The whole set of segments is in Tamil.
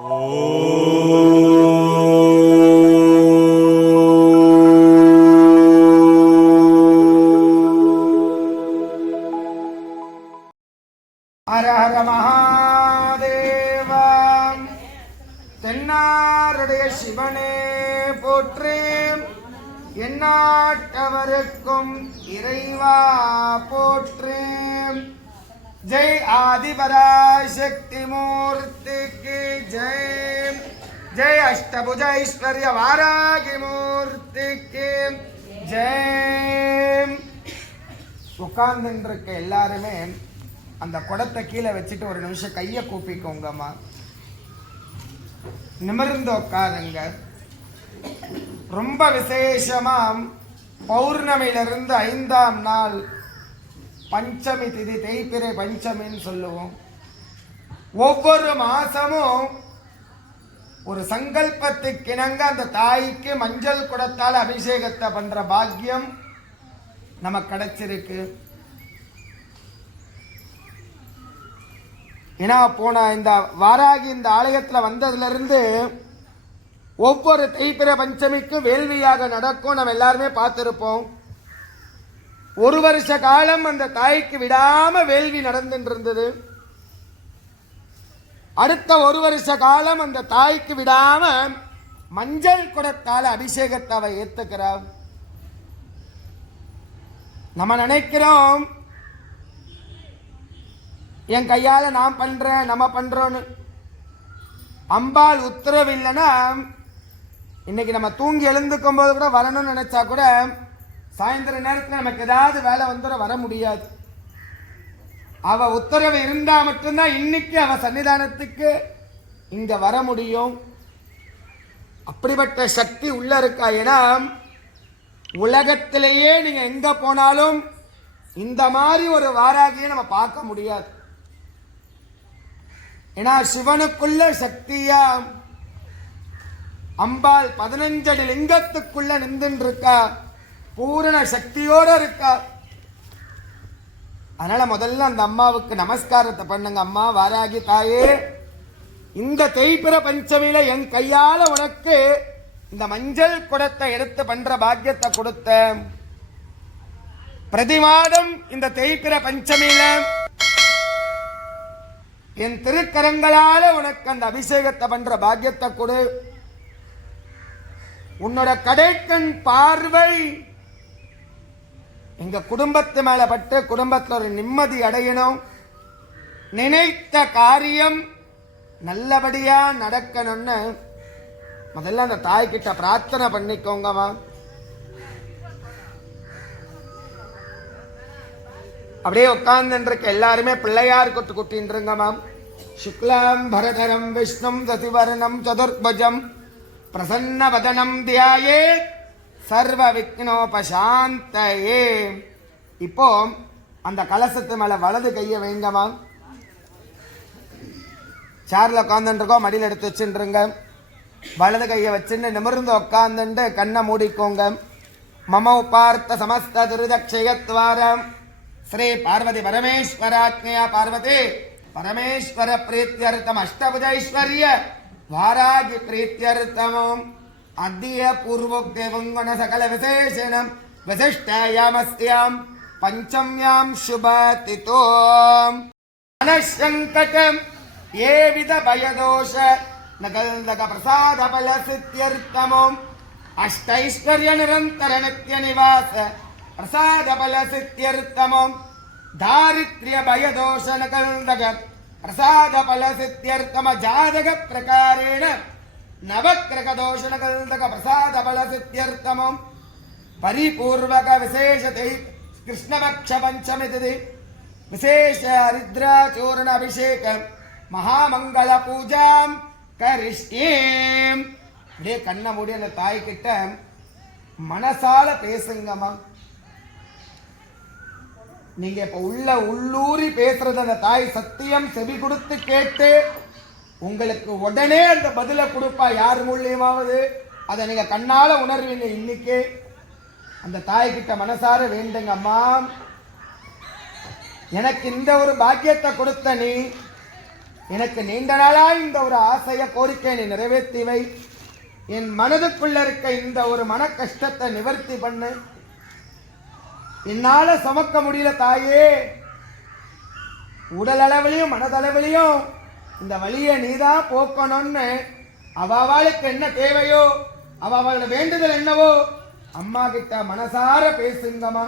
Oh. கபுஜ ஐஸ்வர்ய வாராகி மூர்த்திக்கு ஜெயம் உட்கார்ந்துருக்க எல்லாருமே அந்த குடத்தை கீழே வச்சுட்டு ஒரு நிமிஷம் கையை கூப்பிக்கோங்கம்மா. நிமிர்ந்து உட்காருங்க. ரொம்ப விசேஷமா பௌர்ணமியிலிருந்து ஐந்தாம் நாள் பஞ்சமி திதி தேய்பிரை பஞ்சமின்னு சொல்லுவோம். ஒவ்வொரு மாசமும் ஒரு சங்கல்பத்துக்கிணங்க அந்த தாய்க்கு மஞ்சள் குடத்தால் அபிஷேகத்தை பண்ற பாக்கியம் நமக்கு கிடைச்சிருக்கு. ஏன்னா போன இந்த வாராகி இந்த ஆலயத்தில் வந்ததுலேருந்து ஒவ்வொரு தேய்பிர பஞ்சமிக்கும் வேள்வியாக நடக்கும். நம்ம எல்லாருமே பார்த்துருப்போம். ஒரு வருஷ காலம் அந்த தாய்க்கு விடாமல் வேள்வி நடந்துட்டு இருந்தது. அடுத்த ஒரு வருஷ காலம் அந்த தாய்க்கு விடாம மஞ்சள் குடத்தால் அபிஷேகத்தை அவ ஏத்துக்கிறார். நம்ம நினைக்கிறோம் என் கையால நான் பண்றேன் நம்ம பண்றோன்னு அம்பாள் உத்தரவு இல்லைன்னா இன்னைக்கு நம்ம தூங்கி எழுந்துக்கும் போது கூட வரணும்னு நினைச்சா கூட சாயந்தர நேரத்தில் நமக்கு ஏதாவது வேலை வந்துட வர முடியாது. அவ உத்தரவு இருந்தா மட்டும்தான் இன்னைக்கு அவ சன்னிதானத்துக்கு இங்க வர முடியும். அப்படிப்பட்ட சக்தி உள்ள இருக்கா? ஏன்னா உலகத்திலேயே நீங்க எங்க போனாலும் இந்த மாதிரி ஒரு வாராகியை நம்ம பார்க்க முடியாது. ஏன்னா சிவனுக்குள்ள சக்தியா அம்பாள் பதினஞ்சடி லிங்கத்துக்குள்ள நின்றுன்னு இருக்கா? பூரண சக்தியோட இருக்கா? அதனால முதல்ல அந்த அம்மாவுக்கு நமஸ்காரத்தை பண்ணுங்க. அம்மா வாராகி தாயே. இந்த தேய்பிற பஞ்சமியில என் கையால உனக்கு இந்த மஞ்சள் குடத்தை எடுத்து பண்ற பாக்கியத்தை கொடுத்த பிரதி மாதம் இந்த தேய்பிற பஞ்சமியில என் திருக்கரங்களால உனக்கு அந்த அபிஷேகத்தை பண்ற பாக்கியத்தை கொடு. உன்னோட கடைக்கண் பார்வை எங்க குடும்பத்து மேலே பட்டு குடும்பத்தில் ஒரு நிம்மதி அடையணும். நினைத்த காரியம் நல்லபடியா நடக்கணும்னு முதல்ல அந்த தாய்கிட்ட பிரார்த்தனை பண்ணிக்கோங்கம்மா. அப்படியே உட்கார்ந்துருக்க எல்லாருமே பிள்ளையார் கொட்டு குட்டின்றங்கம்மா சுக்லாம் பரதரம் விஷ்ணும் சதிவரணம் சதுர்பஜம் பிரசன்ன வதனம் தியாயே. சர்வ விக்னோபசாந்தயே இப்போ அந்த கலசத்து மேல வலது கையை வைங்கம்மா. சேர்ல உட்காந்துருக்கோம் மடியில் எடுத்து வச்சுருங்க வலது கையை வச்சுட்டு நிமிர்ந்து உட்காந்துட்டு கண்ணை மூடிக்கோங்க. மம உபார்த்த சமஸ்த துரிதக்ஷயத்வாரம் ஸ்ரீ பார்வதி பரமேஸ்வராத்மயா பார்வதி. பரமேஸ்வர பிரீத்தியர்த்தம் அஷ்டபுஜைஸ்வர்ய வாராகி பிரீத்தியர்த்தமும். അദ്യ പൂർവോക്തേവങ്കണ സകല വിശേഷണം വസിഷ്ഠായാമസ്യാം പഞ്ചമ്യാം ശുഭതിതോ മനഃശങ്കടം ഏവിധ ഭയദോഷ നഗൽനക പ്രസാദ ഫലസിത്യർത്ഥമോ അഷ്ടൈശ്വര്യ നിരന്തര നിത്യനിവാസ പ്രസാദ ഫലസിത്യർത്ഥമോ ദാരിദ്ര്യ ഭയദോഷ നഗൽനക പ്രസാദ ഫലസിത്യർത്ഥമ ജാതക പ്രകാരേണ नवग्रहदोषणकन्दकप्रसादबलसिद्ध्यर्थमम् परिपूर्वकविशेषतै कृष्णपक्षपञ्चमिति विशेषहरिद्राचूर्णाभिषेक மகாமங்கலபூஜாம் கரிஷ்டேம் அப்படியே கண்ணை மூடி அந்த தாய்கிட்ட மனசால பேசுங்கம்மா. நீங்க இப்ப உள்ள உள்ளூரி பேசுறது அந்த தாய் சத்தியம் செவி கொடுத்து கேட்டு உங்களுக்கு உடனே அந்த பதிலை கொடுப்பா. யார் மூலியமாவது? அதை நீங்க கண்ணால உணர்வீங்க இன்னைக்கு. அந்த தாய்கிட்ட மனசார வேண்டுங்க அம்மா. எனக்கு இந்த ஒரு பாக்கியத்தை கொடுத்த நீ எனக்கு நீண்ட நாளா இந்த ஒரு ஆசைய கோரிக்கை நீ நிறைவேற்றி வை. என் மனதுக்குள்ள இருக்க இந்த ஒரு மன கஷ்டத்தை நிவர்த்தி பண்ணு. என்னால சமக்க முடியல தாயே. உடல் அளவிலையும் மனதளவிலையும் இந்த வழியை நீதான் போக்கணும்னு அவளுக்கு என்ன தேவையோ அவளோட வேண்டுதல் என்னவோ அம்மா கிட்ட மனசார பேசுங்கம்மா.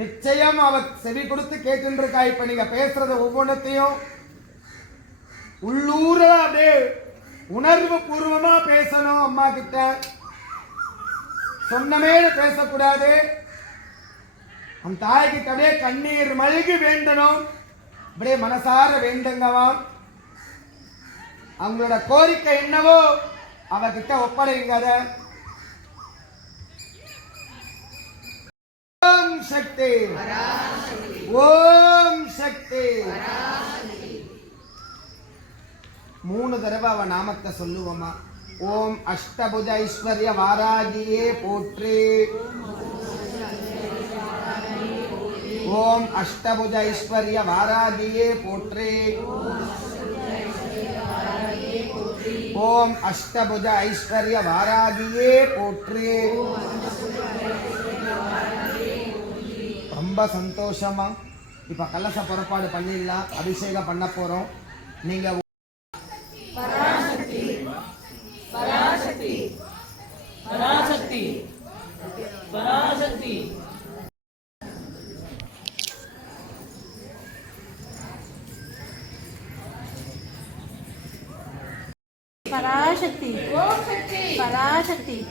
நிச்சயம் அவ செவி கொடுத்து கேட்டுட்டு இப்ப நீங்க பேசுறது ஒவ்வொன்றத்தையும் உள்ளூர அப்படியே உணர்வு பூர்வமா பேசணும் அம்மா கிட்ட. சொன்னமே பேசக்கூடாது. அந்த தாய்கிட்ட அப்படியே கண்ணீர் மல்கி வேண்டணும். இப்படியே மனசார வேண்டுங்கவா? அவங்களோட கோரிக்கை என்னவோ அவகிட்ட ஒப்படைங்க அத. ஓம் சக்தி. ஓம் சக்தி. மூணு தடவை அவ நாமத்தை சொல்லுவோமா. ஓம் அஷ்டபுஜ ஐஸ்வர்ய வாராகியே போற்று. ஓம் அஷ்டபுஜ ஐஸ்வர்ய வாராகியே போற்று. ஓம் அஷ்டபுஜ ஐஸ்வர்ய வாராகியே போற்று. ரொம்ப சந்தோஷமா. இப்ப கலச புறப்பாடு பண்ணிடலாம். அபிஷேகம் பண்ண போறோம். நீங்க Parasakthi Parasakthi.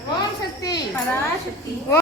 vamos Sati. Om Sati.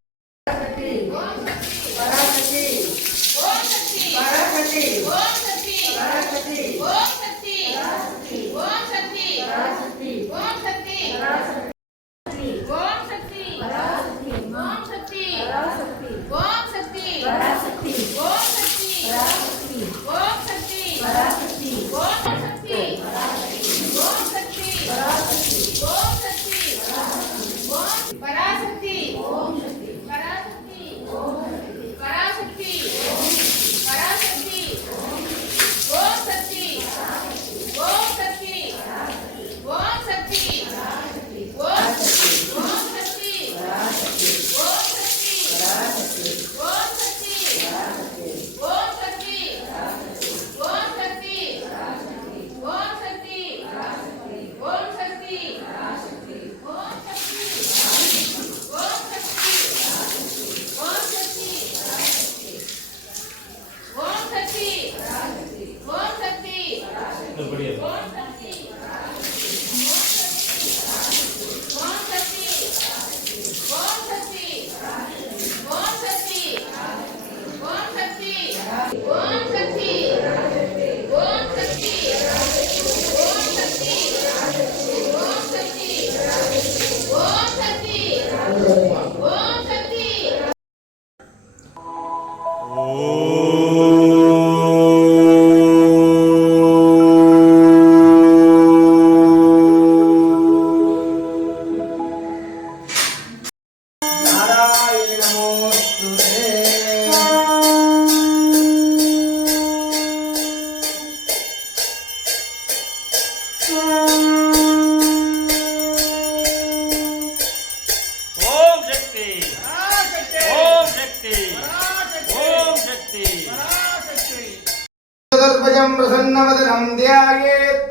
ప్రసన్నవదనం ధ్యాయేత్.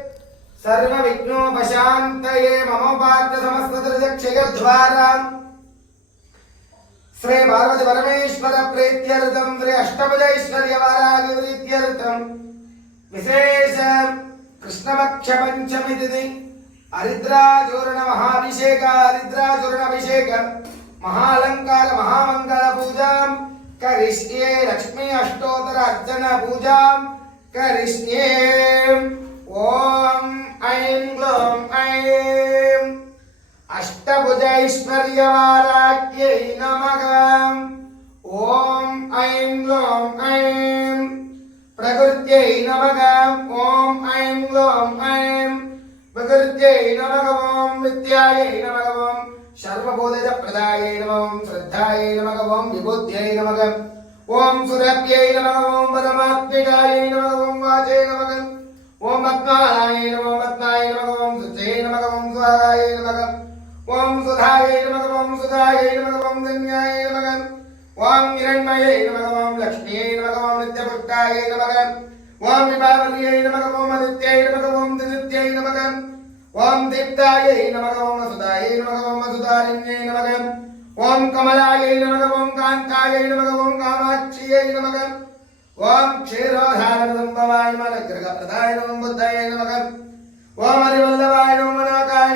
సర్వ విఘ్నోపశాంతయే మమ పార్థ సమస్తద్రజక్షయద్వారా శ్రీ పార్వతి పరమేశ్వర ప్రీత్యర్థం శ్రీ విశేష तिथि हरिद्राचूर्ण महाभिषेक हरिद्राचूर्णाभिषेक महालङ्कार महामङ्गल पूजाम् करिष्ये लक्ष्मी अष्टोत्तर अर्चन पूजाम् करिष्ये ॐ ऐं ग्लौं ऐं। अष्टभुजैश्वर्यवाराज्ञै नमः। ॐ ऐं ग्लौं ऐं। ప్రకృత్యై నమగ ఓం ఐం గ్లోం ఐం ప్రకృత్యై నమగ ఓం విద్యాయై నమగ ఓం సర్వబోధిత ప్రదాయై నమ ఓం శ్రద్ధాయై నమగ ఓం విబుద్ధ్యై నమగ ఓం సురభ్యై నమగ ఓం పరమాత్మికాయై నమగ ఓం వాచే నమగ ఓం పద్మానాయై నమో పద్మాయ నమగ ఓం సుచై నమగ ఓం స్వాహాయ నమగ ఓం సుధాయై నమగ ఓం సుధాయై నమగ ఓం ధన్యాయ నమగ ഓം ഹിരൺമയേ നമകം ഓം ലക്ഷ്മിയേ നമകം ഓം നമകം ഓം വിഭാവരിയേ നമകം ഓം അദിത്യേ നമകം ഓം നമകം ഓം ദീപ്തായേ നമകം ഓം വസുതായേ നമകം ഓം നമകം ഓം കമലായേ നമകം ഓം കാന്തായേ നമകം ഓം കാമാക്ഷിയേ നമകം ഓം ക്ഷീരോധാരണസംഭവായ മലഗ്രഹപ്രദായ നമം ബുദ്ധയേ നമകം ഓം ഹരിവല്ലഭായ നമോ മനാകായ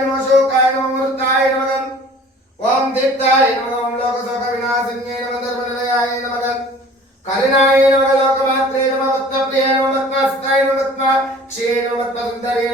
శ్రీకృష్ణాయ నమ లోకమాత్రే నమ పద్మప్రియ నమ పద్మాస్థాయ నమ పద్మ క్షీయ నమ పద్మ సుందరే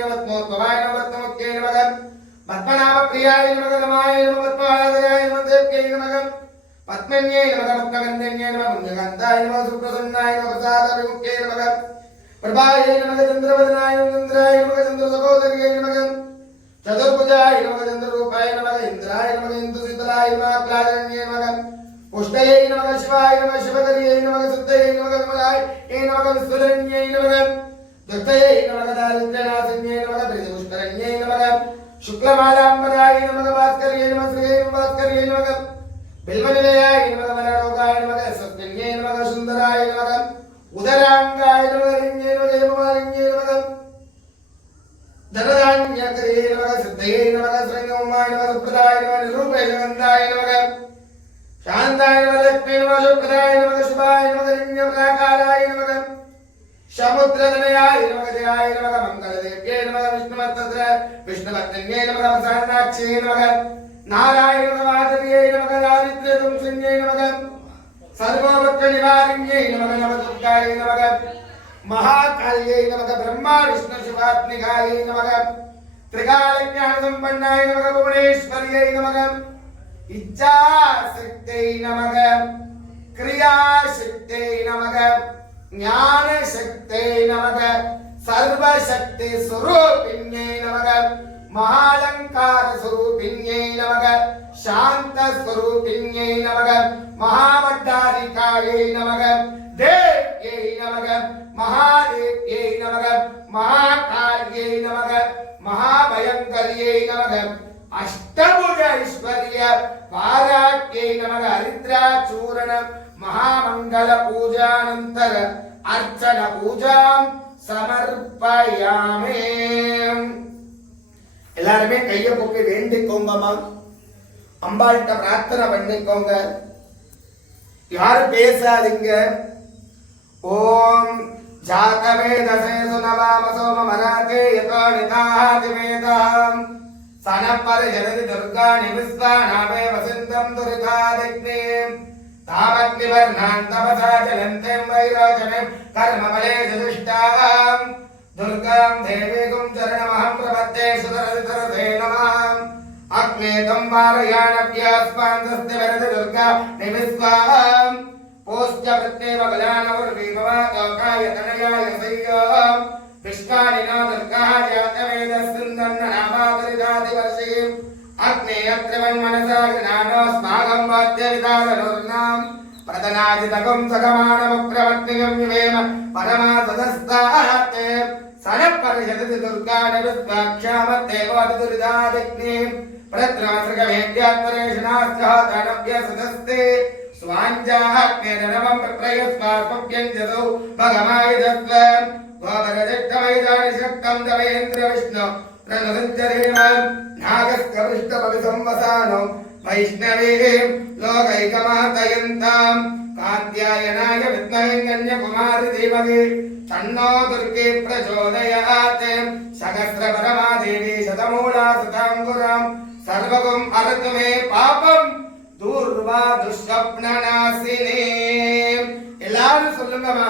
చతుర్భుజాయ నమ ఇంద్రాయ నమ ఇంద్రశీతలాయ నమ പുഷ്ടയൈ നമക ശിവായ നമ ശിവകരിയൈ നമക സിദ്ധയൈ നമക കമലായ യൈ നമക വിസ്ഫുലന്യൈ നമക ദുഃഖയൈ നമക ദാരിദ്ര്യനാശന്യൈ നമക ത്രിദുഷ്കരന്യൈ നമക ശുക്ലമാലാംബരായ നമക ഭാസ്കരിയൈ നമ ശ്രീയൈ നമ ഭാസ്കരിയൈ നമക ബിൽവനിലയായ നമക മലരോഗായ നമക സത്യന്യൈ നമക സുന്ദരായ നമക ഉദരാംഗായ നമക ലിംഗൈ നമക യമമാലിംഗൈ നമക ധനധാന്യക്രിയൈ നമക സിദ്ധയൈ നമക ശ്രീനോമായ നമക സുപ്രദായ നമക നിരൂപൈ നമക ശാന്തായ നമ ലക്ഷ്മി നമ ശുഭ്രായ നമ ശുഭായ നമ ലിംഗപ്രാകാരായ നമ ശമുദ്രതനയായ നമ ജയായ നമ മംഗളദേവ്യേ നമ വിഷ്ണുമർത്തത്ര വിഷ്ണുഭക്തന്യേ നമ പ്രസാദാക്ഷ്യേ നമ നാരായണ നമ ദാരിദ്ര്യംസിന്യേ നമ സർവോപക്ക നിവാരണ്യേ നമ നവദുർഗായ നമ മഹാകാല്യേ നമ ബ്രഹ്മ നമ இச்சாசக்தை நமக கிரியாசக்தை நமக ஞான சக்தை நமக சர்வசக்தி சுரூபிண்யை நமக மகாலங்கார சுரூபிண்யை நமக சாந்த சுரூபிண்யை நமக மகாமட்டாரிகாயை நமக தேவ்யை நமக மகாதேவ்யை நமக மகாகாரியை நமக மகாபயங்கரியை நமக அஷ்டபுஜ ஐஸ்வர்ய பாராக்கே நமக ஹரித்ராச்சூரண மகாமங்கல பூஜானந்தர அர்ச்சன பூஜாம் சமர்ப்பயாமே. எல்லாருமே கையை போக்கி வேண்டிக்கோங்கம்மா. அம்பாள்கிட்ட பிரார்த்தனை பண்ணிக்கோங்க. யாரும் பேசாதீங்க. ஓம் ஜாகவே தசேசு நவாமசோமராதே யதோ நிதாதிவேதாம் సనపరిజనది దుర్గా నిమిస్తానామే వసంతం దుర్గాదగ్నే తామగ్నివర్ణాంతమసా జలంతం వైరోచనం కర్మబలే చతుష్టాం దుర్గాం దేవేగం చరణమహం ప్రపద్దే సుతరసుతరసే నమః అగ్నేతం వారయాణవ్యాస్పాందస్తి వరది దుర్గా నిమిస్వాం పోష్ట వృత్తేవ कृष्णानिना दुर्गः जातवेदस्सुन्दन्ननामातरिदादिवर्षे अग्नेयत्रिवन्मनसा गृणानोऽस्माकं वाद्यविदादनुर्नाम् प्रदनाजितकं सगमानमुप्रवर्तिकं विवेम परमासदस्ताहते सनपरिषदति दुर्गाणविस्वाक्षामत्तेवोदुरिदादिग्ने प्रत्रासृगमेद्यात्मरेषणास्त्रहतनव्यसदस्ते स्वाञ्जाः ज्ञानवं प्रत्रयस्मास्मभ्यञ्जतौ भगमायुधत्व गोवरदिष्टमैदानि शक्तं दवेन्द्र विष्णु प्रणसञ्चरेम नागस्कविष्टपविसंवसानो वैष्णवे लोकैकमातयन्तां कात्यायनाय विद्महे कन्याकुमारि धीमहि तन्नो दुर्गे प्रचोदयात् सहस्रपरमा देवी शतमूला शताङ्कुराम् सर्वगुम् अरतु मे पापम् தூர்வா துஷ்ஸ்வப்னநாசினே எல்லாரும் சொல்லுங்கம்மா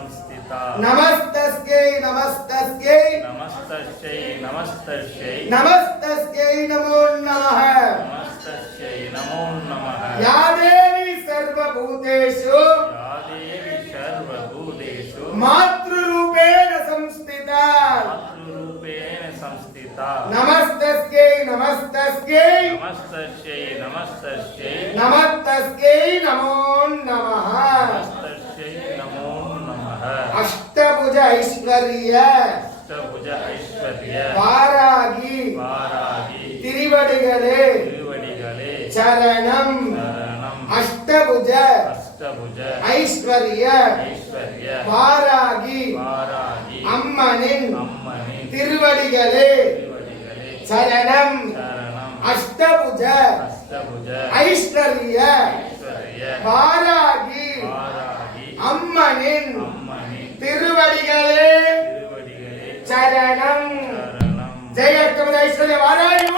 సంస్థిత నమస్తస్యై నమస్తస్యై నమస్తస్యై నమస్తస్యై నమస్తస్యై నమో నమః నమస్తస్యై నమో నమః యా దేవి సర్వభూతేషు యా దేవి సర్వభూతేషు మాతృరూపేణ సంస్థిత మాతృరూపేణ సంస్థిత నమస్తస్యై నమస్తస్యై నమస్తస్యై నమో నమః அஷ்டபுஜ ஐஸ்வர்ய. அஷ்டபுஜ ஐஸ்வர்ய. வாராகி. வாராகி. திருவடிகளே. திருவடிகளே. சரணம். சரணம். அஷ்டபுஜ. அஷ்டபுஜ. ஐஸ்வர்ய. ஐஸ்வர்ய. அம்மனின். திருவடிகளே. சரணம். அஷ்டபுஜ. ஐஸ்வர்ய. ஐஸ்வர்ய. जय श्री महाराज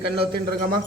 கண்ணில் ஒத்தின்னு இருக்கம்மா